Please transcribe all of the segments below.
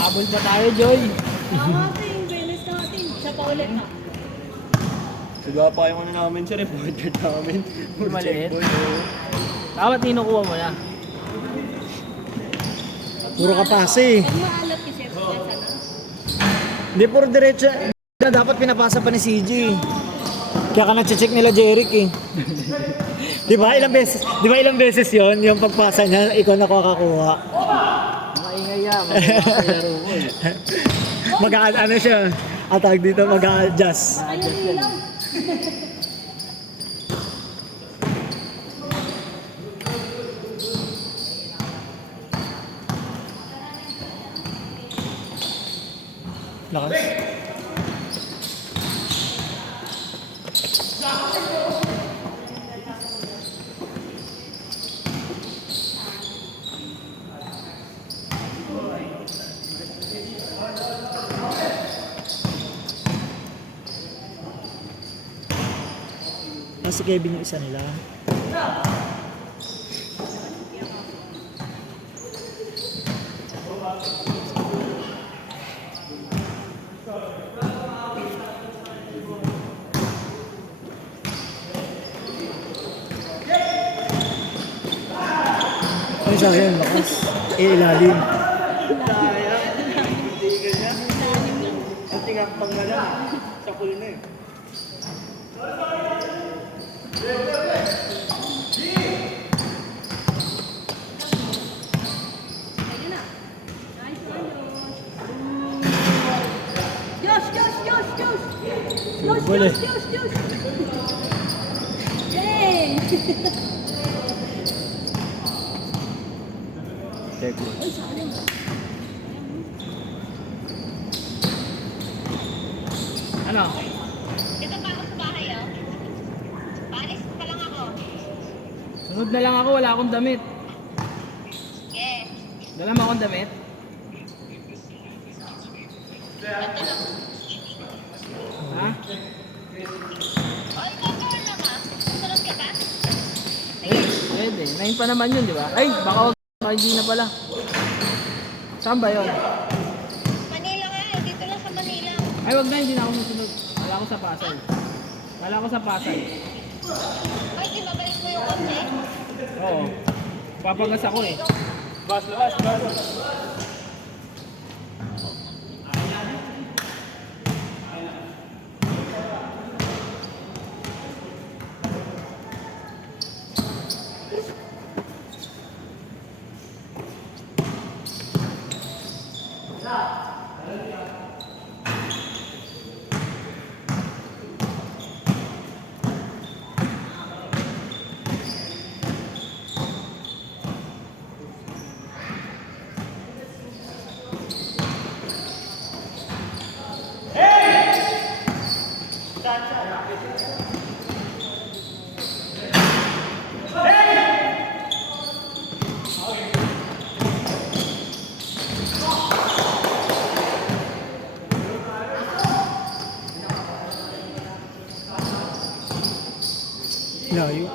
Habol pa tayo, Joy. Nakating, Venice natin. Siya pa ulit na. Sigaw pa yung ano namin sir, reporter namin. Maliit. Dapat tinukuha mo na. Puro kapase. Pag maalat kasi, pasa na. Hindi puro diretso. Dapat pinapasa pa ni CJ. Kaya ka nag-check nila Jeric eh. Di ba ilang beses yon yung pagpasa niya, ikaw na kakakuha. Maingay yan. Maglaro mo eh. Ano siya, atag dito mag-a-adjust. Ayun lang. Lakas. Si Kevin yung isa nila. Ay, sa akin, lakas. Ilalim. Sayang, hindi ka niya. Ang tingak pang gala. Sa pool na eh. Ayun na. Nice one, Josh. Josh. Yay! Check mo. Uy, sayang. Ano? Dito pa ako sa bahay, oh. Paalis pa lang ako. Sunod na lang ako, wala akong damit. Yes. Dala mo akong damit? Ha? O, ikaw ka lang, ha? Sunod ka pa? Eh, pwede. 9 pa naman yun, di ba? Ay, baka hindi na pala. Saan ba yun? Manila nga, eh. Dito lang sa Manila. Ay, wag na, hindi na ako susunod. Wala ako sa Pasay. Wala ako sa Pasay. Ay, di babalik mo yung kotse? Oo. Papagas ako eh. Bas. Layo.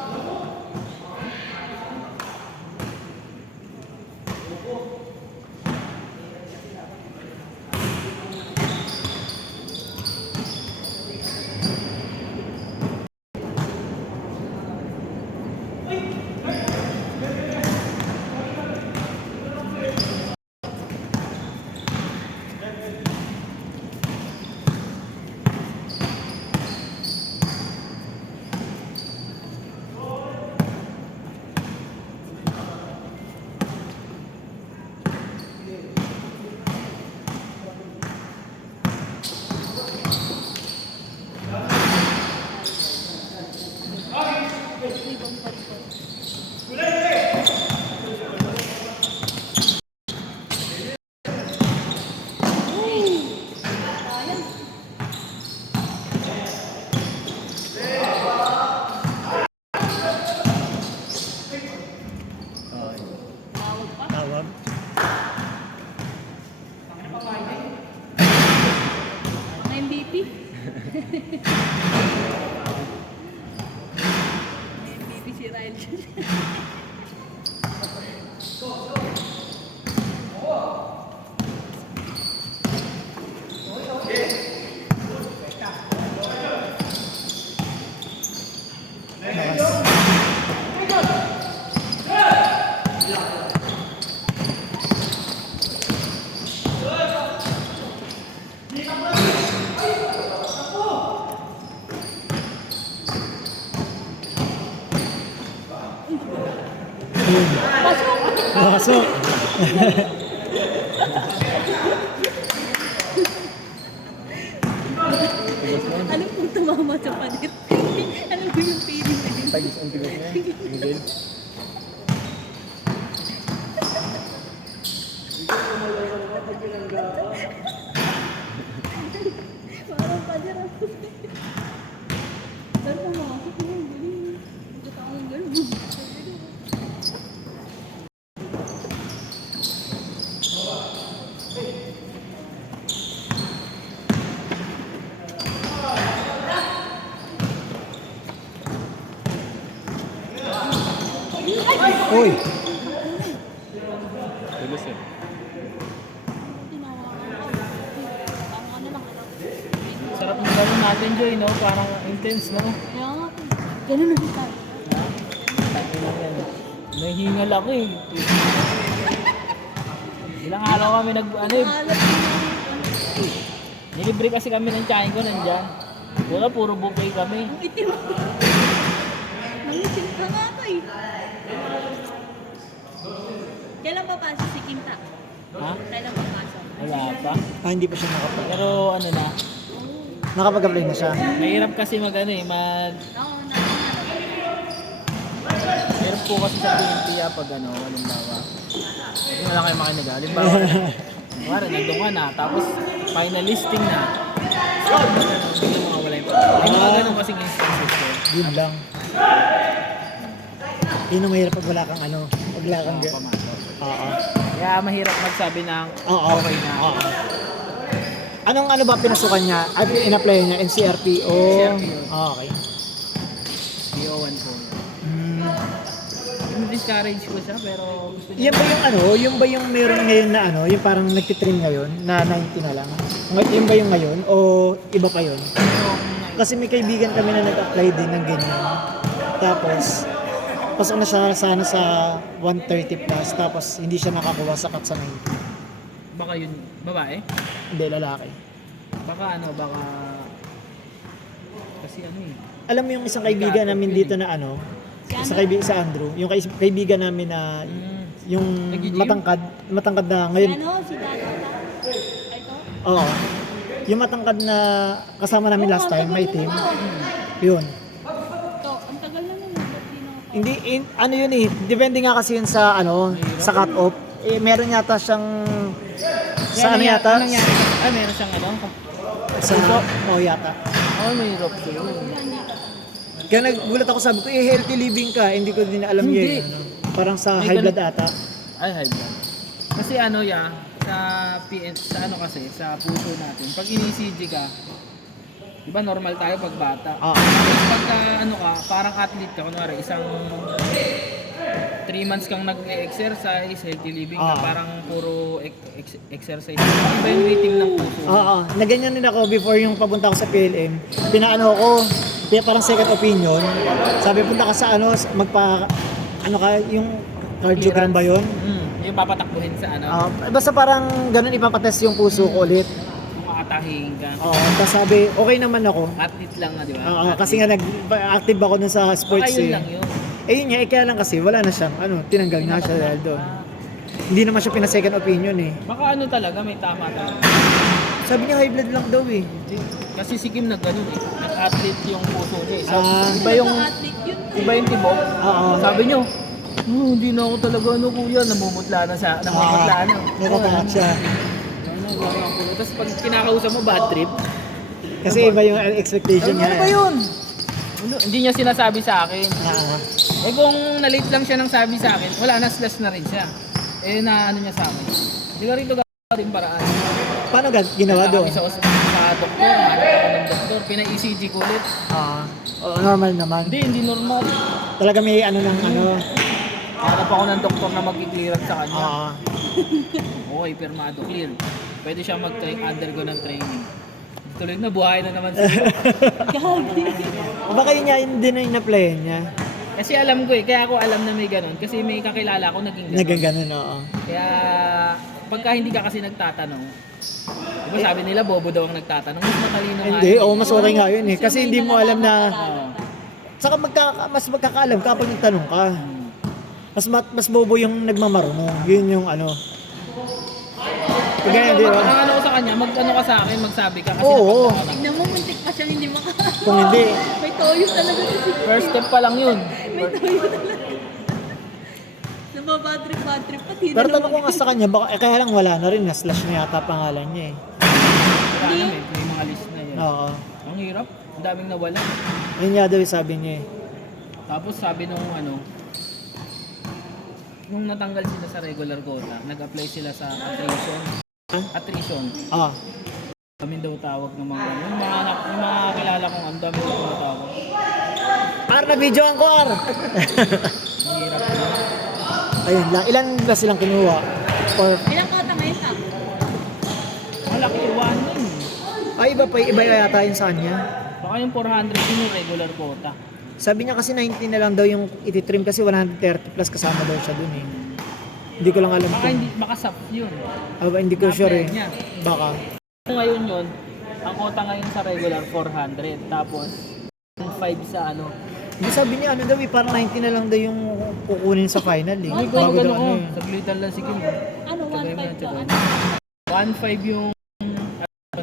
Baby si Ryle. Pasok. Alam kong tumama sa palit. Alam ko yung feeling na yun. Tagis ang tigas niya. Miguel. Parang pader ako. Pero pumasok ko yung galing. Ba't ako yung galing? Uy, Tulos eh. Tinawakan ko. Parang ano lang. Sarap ng gano'n natin, Joy, no? Parang intense, no? Kaya nga po. Ganun na kita. Sabi lang yan. Nahingal ako eh. Ilang araw kami ano eh. Alat Nilibre kasi kami ng tiyahin ko nandyan. Wala, puro buffet kami. ang itim. Nangitim ka nga ako eh. Kailan papasok si Kinta? Ha? Kailan papasok? Wala pa. hindi pa siya nakapag. Pero ano na, Nakapag-apply na siya. mahirap kasi mag ano eh, Oo, Meron po kasi sa PNP pag ano, halimbawa. Hindi wala kayo makinig. Halimbawa, kumari, nandun ka na, tapos finalisting na. Hindi mo mawala yung pag. May mga ganun kasing instances ko. Yun lang. Yun ang mahirap pag wala kang ano, pag wala kang Pamasok. Oo. Kaya mahirap magsabi ng Oo. okay na. Oo. Anong ano ba pinasukan niya? At in-apply niya? NCRP o? NCRP yun. Okay. PO1 po. Hmm. Discourage ko siya pero gusto niya. Yan ba yung ano? Yung ba yung meron ngayon na ano? Yung parang nagtitrain ngayon na 90 na lang? Yung ba yung ngayon? O iba pa yun? Kasi may kaibigan kami na nag-apply din ng ganyan. Tapos, pasok na siya sana sa 130 plus. Tapos, hindi siya nakakuha sa cut sa 90. Baka yun, babae? Hindi, lalaki. Baka ano, baka... Kasi ano eh. Alam mo yung isang kaibigan namin dito na ano? Sa kaibigan sa Andrew. Yung kaibigan namin na yung Nag-gym? matangkad na ngayon. Ano, si Dada. Ito? Oo. Yung matangkad na kasama namin last time, may team. Yun. Ito, ang tagal na nun. Ba't di na- Hindi, ano yun eh, depende nga kasi yun sa ano, sa cut-off. Eh, meron yata siyang, sa ano yata? Anong nangyari? Ah, meron siyang ano? Sa, yata. Oh, mahirap ko yun. Kaya nagulat ako, sabi ko, healthy living ka, hindi ko din alam Hindi. yun. Ano. Parang sa May high blood ata. Ay, high blood. Kasi ano sa PN, sa ano kasi, sa puso natin, pag ini-CG ka, di ba normal tayo pag bata? Ah. Pagka ano ka, parang athlete ka, kunwari isang 3 months kang nag-exercise, healthy living ka, Ah. parang puro exercise. Iba yung rating ng puso. Oo, na ganyan din ako before yung papunta ko sa PLM. Pinaano ko, parang second opinion. Sabi, punta ka sa ano, ano ka, yung cardiogram ba yun? Yung papatakbuhin sa ano, Basta parang ganun ipapatest yung puso ko ulit. makatahin ka. Oo, tapos sabi, okay naman ako. Athlete lang nga, di ba? Oo, kasi nga nag-active ako dun sa sports Baka yun eh. lang yun. Eh yun nga, kaya lang kasi wala na siyang, tinanggal na siya dahil doon. Hindi naman siya pina-second opinion eh. Baka ano talaga, may tama talaga. Sabi niya high blood lang daw eh. Kasi si Kim nag-ganun eh. Nag-athlete yung puso niya eh. So, Ah. iba yung tibok. Oo. Sabi niyo, hindi na ako talaga ano kuya, namumutla na siya. Namumutla na. Natatakot siya. Tapos pag kinakausap mo, bad trip. Kasi iba yung expectation niya. Ano ba yun? Hindi niya sinasabi sa akin. Ah. Eh kung na-late lang siya ng sabi sa akin, wala na, slash na rin siya. Eh na ano niya sa akin. Di ka rito rin paraan. Paano ginawa Punta doon? kami sa doktor, hanap ako ng doktor, pina-ECG ko ulit. Normal naman. Hindi normal. Talaga may ano ng ano. Hanap ako ng doktor na mag-clear sa kanya. Ah, Okay, pirmado, clear. Pwede siya undergo ng training. Tuloy na, buhay na naman siya. o baka yun niya, yun din na in-applyan niya. Kasi alam ko kaya ako alam na may ganun. Kasi may kakilala ako naging ganun. Naging ganun, oo. Kaya, pagka hindi ka kasi nagtatanong, diba sabi nila, bobo daw ang nagtatanong, mas matalino nga. Hindi, mas okay nga yun eh. Kasi hindi mo alam na, Oo. saka mas magkakaalam ka pag nagtanong ka. Mas bobo yung nagmamarunong. Yun yung ano. Ganyan, di ba? Ang ano ko sa kanya, mag-ano ka sa akin, magsabi ka. Kasi Oo. napagtanong ka. Tignan mo, muntik pa siyang hindi Kung hindi, May toyo talaga si First step pa lang yun. May toyo talaga. Nababadrip pati pero tanong ko nga sa kanya, baka, kaya lang wala na rin, na-slash na yata pangalan niya eh. Wala na, may mga list na yun. Oo. Ang hirap, ang daming nawala. Yun nga daw yung sabi niya eh. Tapos sabi nung nung natanggal sila sa regular quota, nag-apply sila sa attrition. Attrition. Ah, Kami daw tawag ng mga yung mga kilala kong ang dami daw tawag. na video ang core! Ang hirap na. Ayun lang, ilan ba silang kinuha? Or, Ilang kota ngayon ka? Malaki, 1 yun. iba yata yun sa kanya. Baka yung 400 yun yung regular quota. Sabi niya kasi 90 na lang daw yung ititrim kasi 130 plus kasama daw siya dun eh. Hindi ko lang alam Baka SAP yun. hindi ko sure eh. Na-apply niya. Baka. Ngayon yun, ang quota ngayon sa regular 400. Tapos, 5 sa Hindi sabi niya ano daw eh, parang 90 na lang daw yung kukunin sa final eh. Hindi ko Bago daw gano'n ko. ano eh. Saglitan lang sige mo. Ano, 1.5 ka? 1.5 yung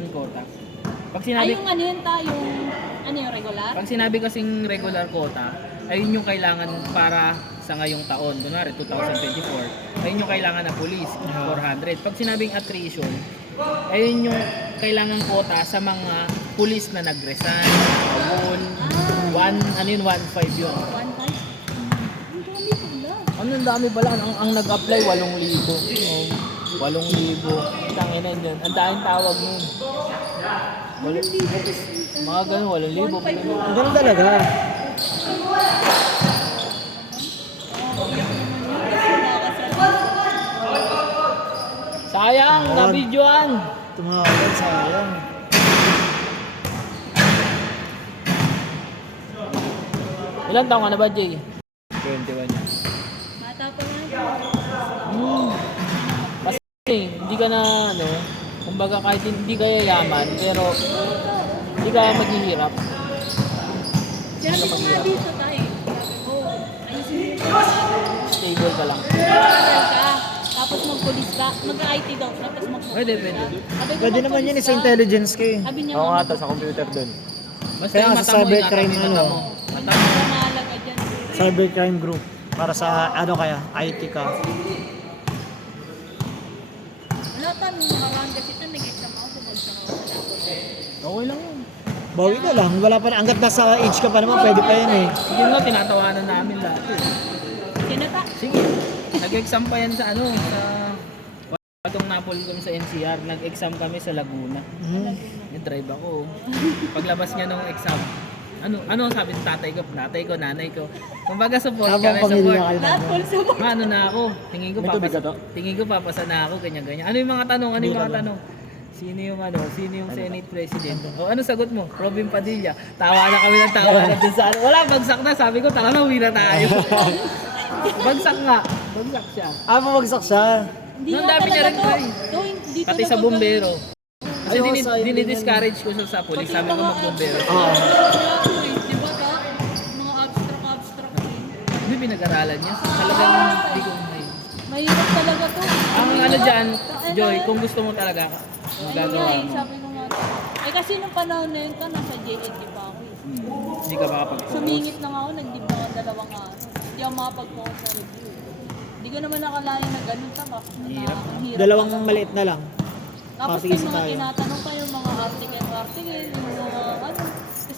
quota. Pag Ay, sinabi, yung ano yun yung regular? pag sinabi kasing regular quota, ayun yung kailangan para sa ngayong taon. Kunwari, 2024. Ayun yung kailangan ng police, 400. Pag sinabing attrition, ayun yung kailangan quota sa mga police na nag-resign, ano yun, 1.5 yun. 1.5? Ang dami pala. Ang dami pala, ang nag-apply, 8,000. 8,000. Tangina yun. Ang daming tawag nun. Mga ganun, 8,000. Ganun talaga. Sayang, Yun. na-videoan. Tumawag, sayang. Ilan taon ka na ba, Jay? 21 yan. Bata pa yan. Kasi hindi ka na, kumbaga kahit hindi ka yayaman, pero hindi ka maghihirap. Sinabi ko nga dito tayo. Sabi ko, ayusin mo. Stable ka lang. Mag-aaral ka. Tapos mag-police ka. Mag-IT daw. Tapos mag-police. Pwede. Sabi ko, Pwede naman yun eh, mag-police sa ka. intelligence ka eh. Sabi niya Oo nga, nga, tas sa computer dun. Basta Kaya yung nga sa mata mo, cybercrime, ingatan mo yung mata mo. Mata mo. mahalaga dyan. Cybercrime group. Para sa ano kaya, IT ka. Wala pa, nung nakaraan kasi ito, nag-exam ako, bumagsak ako sa laptop. Okay lang yun. Bawi ka lang, wala pa na. Hanggat nasa age ka pa naman, pwede pa yan eh. Yun nga, tinatawanan namin lahat eh. Kinata. Sige, nag-exam pa yan sa sa Patong Napoli kami sa NCR, nag-exam kami sa Laguna. Nag-drive ako. Paglabas niya ng exam, ano sabi ng tatay ko, nanay ko. Kumbaga support Habang kami, pamilya support. kayo Lahat naman. full support. Ano na ako, tingin ko papasa na ako, ganyan. Ano yung mga tanong? Sino yung Senate President? O ano sagot mo? Robin Padilla. Tawa na kami ng tawa na dun sa wala, bagsak na. Sabi ko, tara na, uwi na tayo. Bagsak siya. Bumagsak siya. Hindi Nung nga dami niya talaga rin to. try. Dito Pati na sa pag- bumbero. Kasi Ay, sa dinidiscourage ko siya sa polis. Sabi ko magbumbero. Oo. Di ba ka? Mga abstract eh. Hindi pinag-aralan niya. Talagang hindi ko may. Mahirap talaga to. Ang ano dyan, Joy, kung gusto mo talaga, magagawa Ayun nga eh, mo. sabi ko nga. Eh kasi nung panahon na yun ka, nasa JNT pa ako eh. Hindi ka makapag-focus. Sumingit lang ako, nag-dip ako 2 araw. Hindi ako makapag-focus sa review. Hindi ko naman nakalaya na ganun tama. Hirap. Dalawang maliit na lang. Tapos sige, yung mga tayo. tinatanong pa yung mga article, yung mga ano. Tapos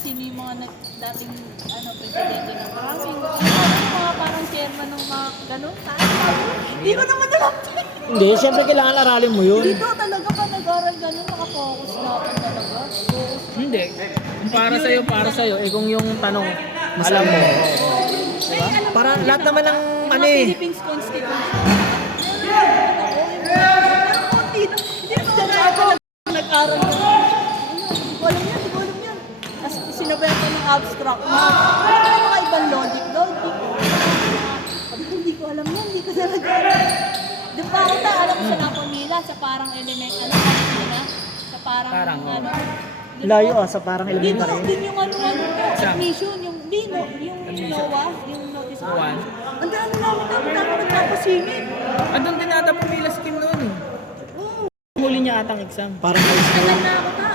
sino yung mga dating presidente ng maraming. Yung mga parang chairman ng mga ganun. Hindi ko naman alam. Hindi, syempre kailangan aralin mo yun. Dito talaga pa nag-aral ganun, nakafocus na ako talaga. Focus. Hindi. Kung para sa'yo, eh kung yung tanong, alam mo. Ay, alam mo, Para lahat naman ng yung ano mga eh. Philippines Constitution. Hindi ko nag-aral ko. Hindi ko alam yan, hindi ko alam yan. Tapos sinabay ko ng abstract na. Ano mga ibang logic. Sabi ko, hindi ko alam yan, hindi ko na nag-aral. Di ba ako na, alam ko sa Napamila, sa parang element, sa parang, Parang, oh. Di ba? Layo sa parang Dito, elementary. din yung admission, yung LOA, yung notice of One. Ang dami nagpapasingit. Andun din ata pumila si Kim noon. Huli niya atang exam. Parang high school. Matagal na ako ta.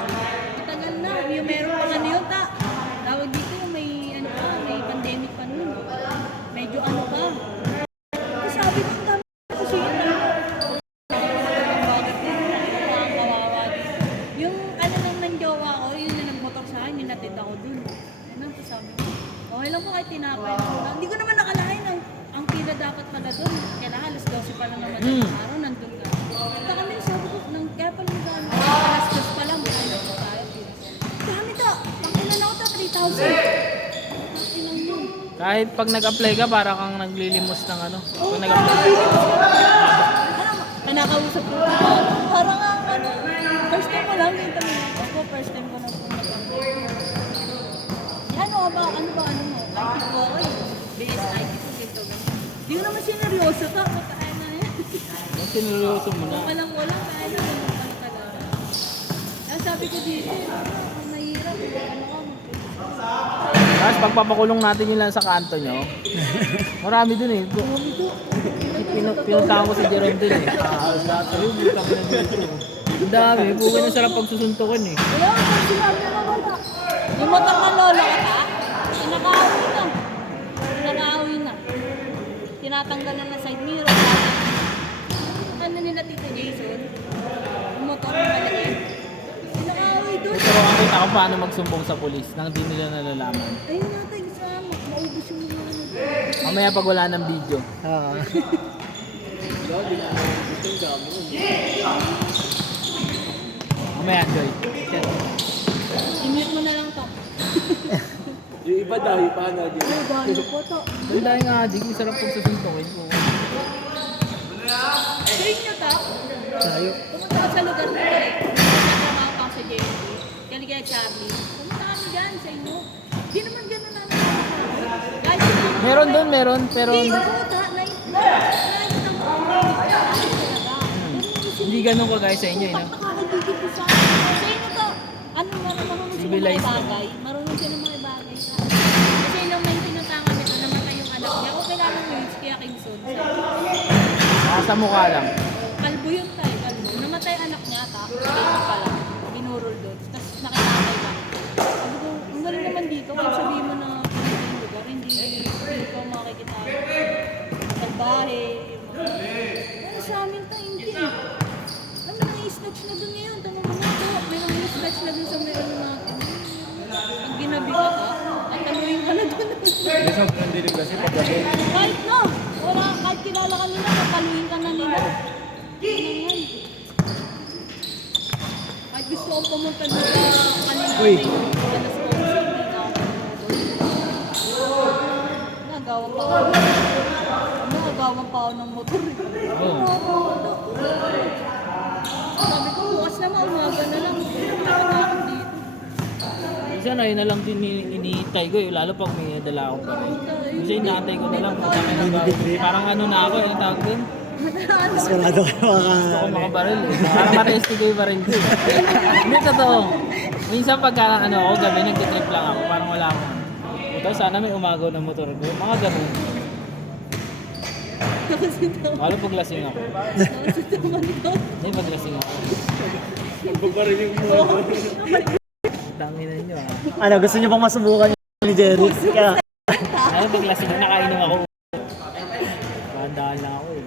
Matagal na. Yung meron pa ano yun ta. Tawag dito may ano pa, may pandemic pa nun. Medyo ano pa. Kasi sabi ko, ang dami nagpapasingit na ako. Ang bagat din. Ang kawawa din. Yung ano lang ng jowa ko, yun na nagmotor sa akin, yung natid ako dun. Ano, sabi ko, okay lang po kahit tinapay lang. Hindi ko naman nakalain ang pila dapat pala dun. Kailangan alas 12 pa lang naman ng araw, nandun ka. Punta kami, sabi ko, kaya pala nag-ano, alas 12 pa lang, buhay na po tayo. Dami ta, pakilan ako ta, 3,000. Pakilan yun. Kahit pag nag-apply ka, para kang naglilimos ng ano. Oo, Pag nag-apply. Kanakausap ko. Parang ang ano, first time ko lang yung tanong ako, first time ko lang po nag-apply. Ano ba, ano mo? IT ko ako eh. BS IT ko dito. Hindi ko naman sineryoso to, pagkain na yan. Sineryoso mo na. Walang kaya na ganun pala talaga. Kaya sabi ko dito, ang mahirap, ano ka, Tapos pagpapakulong natin yun lang sa kanto nyo, marami dun eh. Pinuntahan ko si Jerome dun eh. Sabi, buta ko na dito. Ang dami, bukan na sarap pagsusuntukan eh. Kaya ang sinabi na wala. Yung motor ng lolo ka ta, pinaka-awin na. Pinaka-awin na. Tinatanggal na ng side mirror. Ano nila Tito Jason? Yung motor ng malaki. Pinaka-awin doon. Pero ang kita ko paano magsumbong sa polis nang di nila nalalaman. Ayun natin, sama. Maubos yung mga ano. Mamaya pag wala ng video. Ah. Mamaya, Joy. I-mute mo na lang to. Yung iba daw, paano din? Ay, dahil po to. Doon dahil nga, di ko sarap pagsusuntukin ko. Train nyo ta? Layo. Pumunta ka sa lugar mo eh. Nagtrabaho pa sa JNT. Kaya Charlie. Pumunta kami dyan sa inyo. Di naman gano'n namin. Kahit sino. Meron doon, meron. Pero Hindi, pumunta. Nakikita mo. hindi ganun ko guys sa inyo eh. No? Nakakagigit ko sa akin. Sa inyo to. Ano, marunong sila mga Civilized ka. bagay. Marunong sila mga bagay sa akin. Kasi nung may pinuntangan nito, namatay yung anak niya. Ako kilala mo yun, si Kuya Kingson. Nasa mukha lang. Kalbo yun tayo, kalbo. Namatay anak niya, ta. Dito pala. Binurol doon. Tapos nakitapay lang. Sabi ko, ang galing naman dito. Kahit sabihin mo na pinag yung lugar, hindi ko makikita. Salbahe. Ano sa amin ta, hindi. Alam mo, nang-snatch na doon ngayon. Tama mo na ito. May nang-snatch na doon sa may ano natin. Pag ginabi ka ta, at taluin ka na doon. Kahit na. Wala, kahit kilala ka nila, kataluin ka na nila. Ganyan. Kahit gusto ko pumunta doon sa kanila. Uy. Alas 11, hindi na ako doon. Nagawang pa ako. Nagawang pa ako ng motor. Sabi ko, bukas na umaga na lang. Punta ka na ako dito. Minsan ayun na lang din iniintay ko eh. Lalo pag may dala ako pa rin. Kasi inaantay ko na lang. Parang ano na ako eh. Tawag din. Sigurado kayo Gusto ko makabaril eh. Parang matesti ko yung baril ko eh. Hindi totoo. Minsan pagka ano ako gabi nagtitrip lang ako. Parang wala ako. Ito sana may umagaw ng motor ko. Mga ganun. Lalo pag lasing ako. Kasi naman ito. Hindi pag lasing ako. Magpaparinig mo. Dami na ninyo ah. Ano, gusto niyo bang masubukan yung ni Jerry? Kaya, Lalo pag lasing nakainom ako. Dahan lang ako eh.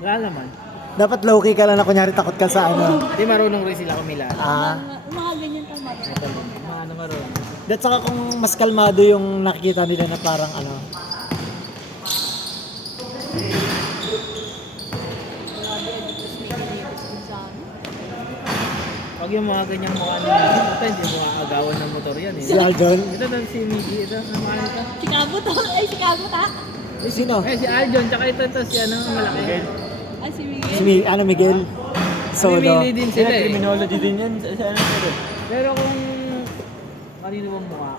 Wala naman. dapat low-key ka lang na kunyari takot ka sa ano. Hindi marunong rin sila kumila. Ah, Mga ganyan tama. Mga ano marunong. At saka kung mas kalmado yung nakikita nila na parang ano. Pag yung mga ganyang mukha ni Miggy, puta, hindi mo aagawan ng motor yan eh. Si Aljon. Ito na si Miggy, ito, naman ito. Chicago to. Ay, Chicago ta. Eh, sino? Eh, si Aljon, tsaka ito, si ano, malaki. Ay, si Si Miguel. ano, Miguel? Sodo. Namimili din sila eh. Criminology din yan. Sa ano sila? Pero kung kanino bang mukha?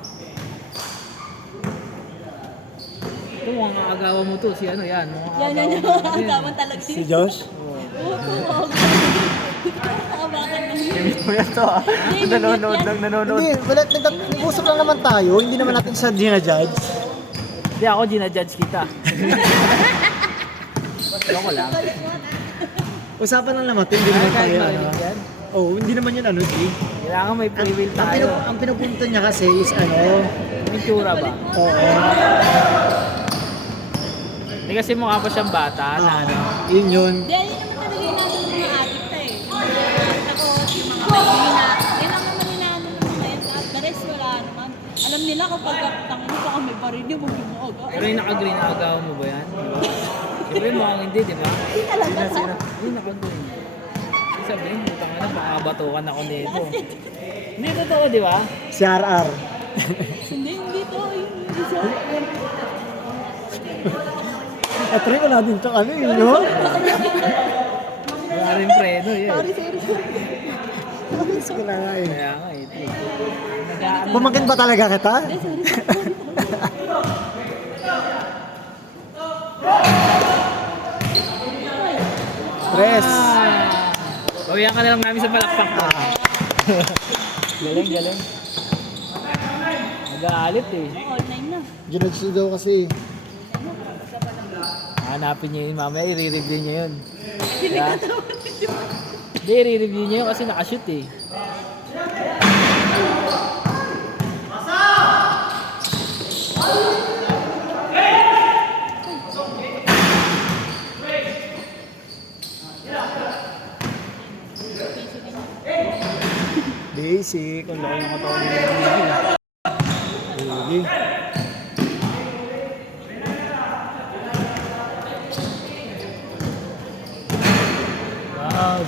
Ito mukhang aagawan mo to, si ano yan, mukhang Yan, yan, yan. aagawan mo din. Gaman talaga Si din. Josh? Oo, oo. Nakabakan ng Chemist mo yan to ah. Nanonood lang, nanonood. Hindi, wala, nag-usap lang naman tayo. Hindi naman natin sa ginajudge. Hindi ako ginajudge kita. Loko lang. Usapan lang naman ito, hindi naman Kahit tayo ano. marinig yan, Oh, hindi naman yun ano, eh. kailangan may free will tayo. Ang pinupunto niya kasi is ano, May tsura ba? oo, Hindi kasi mukha pa siyang bata na ano. yun yun. Hindi, yun naman talaga yung nasa mga addict eh. Yung mga takot, yung mga mahina. Yan lang naman inaano ng mga yan. At the rest, wala naman. Alam nila kapag tangin mo baka may baril niyo, huwag yung maaga. Pero yung naka-green na agawan mo ba yan? Siyempre mukhang hindi, di ba? Hindi talaga sa. Yung naka-green. Ibig sabihin, butang ano, baka batukan ako nito. Hindi totoo, di ba? Si RR. Hindi, hindi to. Yung isa. At rin wala din ito ano yun, no? Wala rin preno, yun. Sorry, sorry, sorry. Mas ko na nga eh. Kaya nga, ito. Nag-aano. Pumakin ba talaga kita? Tres. Bawian ka na lang namin sa palakpak ko. Galing, galing. Nag-aalit eh. Online na. Ginudge daw kasi. Hanapin niyo yun mamaya, i-review niyo yun. Diba? Hindi, i-review niyo yun kasi nakashoot eh. Basic. Ang laki ng katawan niya. Really? Wow.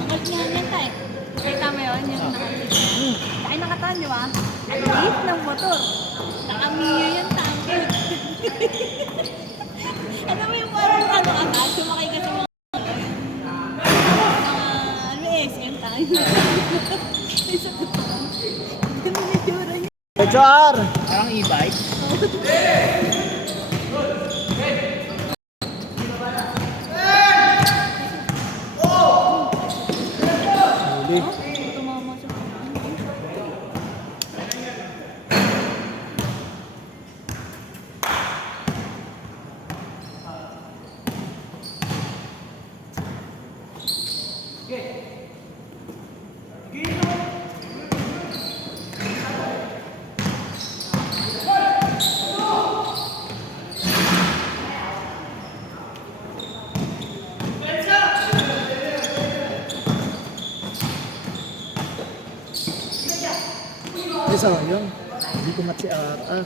Nakal niya yan tayo. Kita mo yun, yung nakal. Tayo nakataan, di ba? Ang liit ng motor. Nakamiyo yan, tangkot. Ano mo yung parang ano ka, sumakay ka sa mga ano SM tayo. Isa ko. Ganun yung tsura niya. HR! Parang e-bike. Really? Tumama siya. Yes, oh, yun. Hindi ko matsi RR.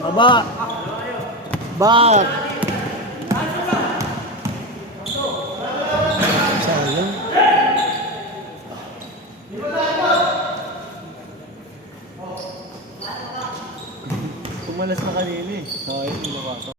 Baba! Back! Sayang. Tumalas na kanina eh. Okay, pinapasok.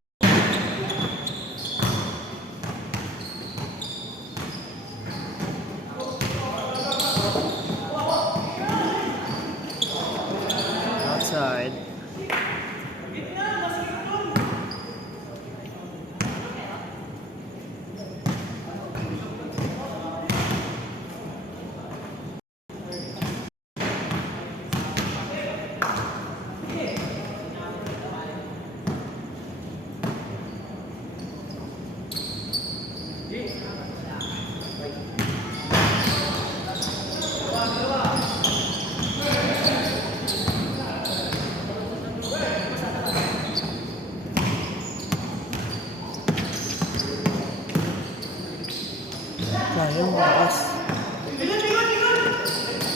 Lakas.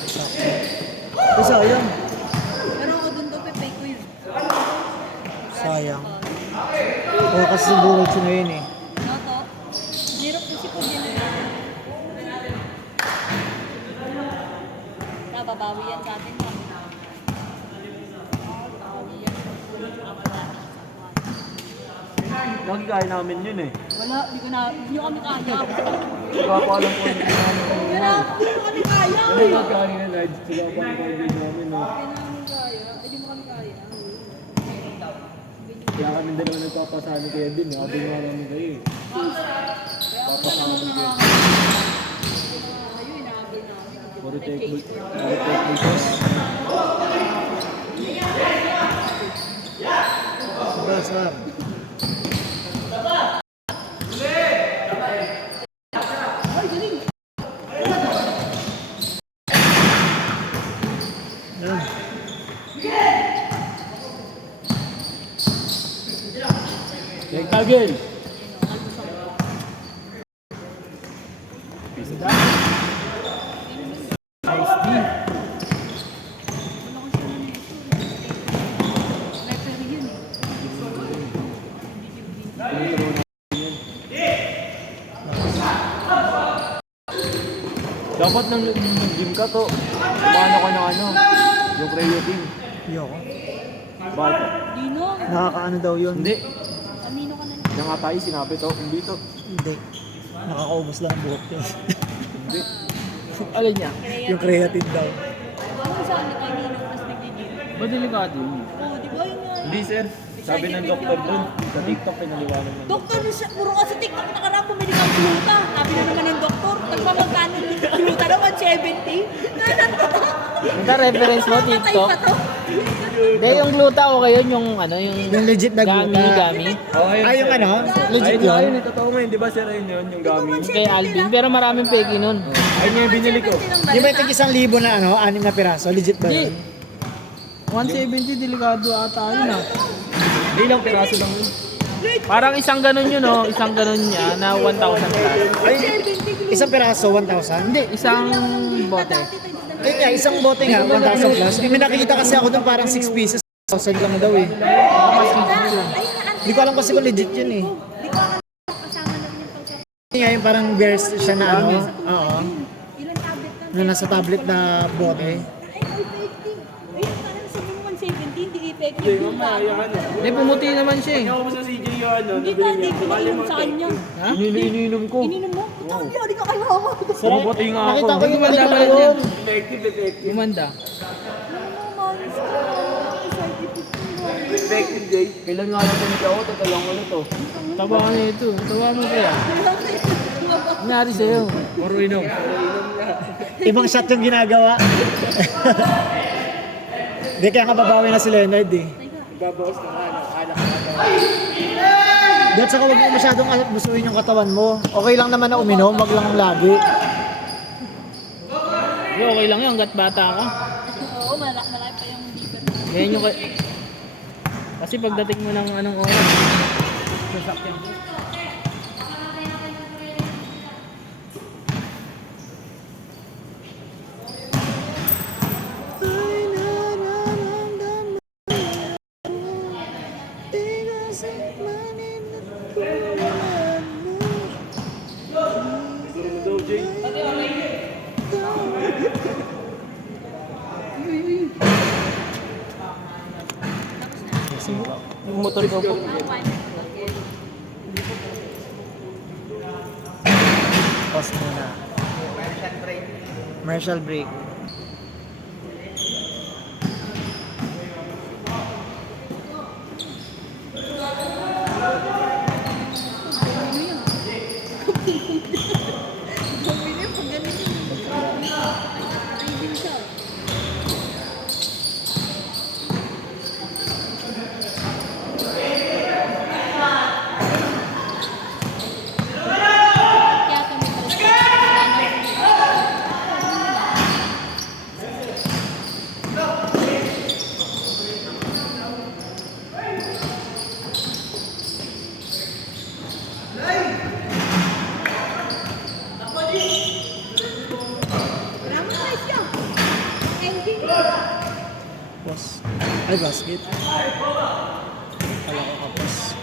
Sakto. Sayang. Pero ako dun to, pepe ko yun. Sayang. O kasi sa Burotsu na yun eh. No, to? Hirap kasi po din. Nababawi yan sa atin. No? Babawi yan. Lagi kaya namin yun eh. Wala, hindi nyo kami kaya. Wala ko alam kung hindi namin. Wala, hindi mo kami kaya. Ano ba kanina na? Wala ko alam kung hindi namin. No? Hindi namin kaya. Hindi mo kami kaya. Kaya kami dalawa nagpapasali ni Kevin. Habang nga namin kayo eh. Kaya ako na naman nakakaya. Kayo, inaabol namin. Puro take bultos. Sir. Yan. Take tagin! Referee yun eh. Dapat nang nag-gym ka to. Kumano ka ng ano? Yung creatine. Yoko. Bakit? Dino, Nakakaano daw yun? Hindi. amino ka na lang. Yung nga tayo sinabi to. Hindi to. Hindi. Nakakaubos lang ang buhok yun. Hindi. Alin niya? Yung creatine daw. Ano sa akin kay Nino, tapos nag-gym? Ba delikado yun? Oo, di ba yun nga? Hindi sir. Sabi ng doktor dun. Sa TikTok pinaliwanag ng Doktor, puro ka sa TikTok, nakarang bumili kang gluta. Sabi na naman ng doktor, nagpapagkano ng gluta daw, 170. Ito reference mo, Patay TikTok. pa to. Hindi, yung gluta okay yun, yung ano, yung Yung legit na gami, gluta. gami. Ay, yung ano? Legit Ayun, yun? ayun, totoo nga yun. Di ba sir, ayun yun, yung gami. Kay Alvin, pero maraming fake nun. Ayun yung binili ko. Di ba ito 1,000 na ano? 6 na piraso? Legit ba Hindi. yun? 170, delikado ata yun ah. Hindi lang, piraso lang yun. Parang isang ganun yun oh, isang ganun niya na 1,000 plus. Ay, isang piraso, 1,000? Hindi, isang bote. Eh, kaya isang bote nga, 1,000 plus. May nakikita kasi ako dun parang 6 pieces. 1,000 lang daw eh. Hindi ko alam kasi kung legit yun eh. Di ko alam kasama na rin yung pagkakas. Hindi nga yung parang verse siya na ano. Oo. Ilang tablet lang. Na nasa tablet na bote. Ay, effective. Ayun, parang sabi mo 170, hindi effective yung bago. Hindi, pumuti naman siya eh. Ako mo sa CJ yung ano, Hindi ba, hindi ko nainom sa kanya. Ha? Ininom ko. Ininom mo? Ito, hindi ka kailangan. Bumuti nga ako. Nakita ko yung Gumanda nakita ba ko. yun? Effective. Gumanda. Effective, Jay. Kailan nga lang ito ako, tatalong ko na to. Tawa ka na ito. Tawa mo kaya. Nangyari sa'yo. Puro inom. Ibang shot yung ginagawa. Hindi kaya nga babawi na si Leonard eh. Babawas na ano, anak na daw. Dahil saka huwag mo masyadong busuin yung katawan mo. Okay lang naman na uminom, wag lang lagi. Hindi, okay lang yun, hanggat bata ka. Oo, malaki pa yung liver. Ganyan yung... Kasi pagdating mo ng anong oras, sasakyan. Yung motor ko po. Pause muna. Commercial break. Gawin yun, pag ganito yun. Ay, din siya. Kaya kami Kapos. Ay, basket. Kala ko kapos.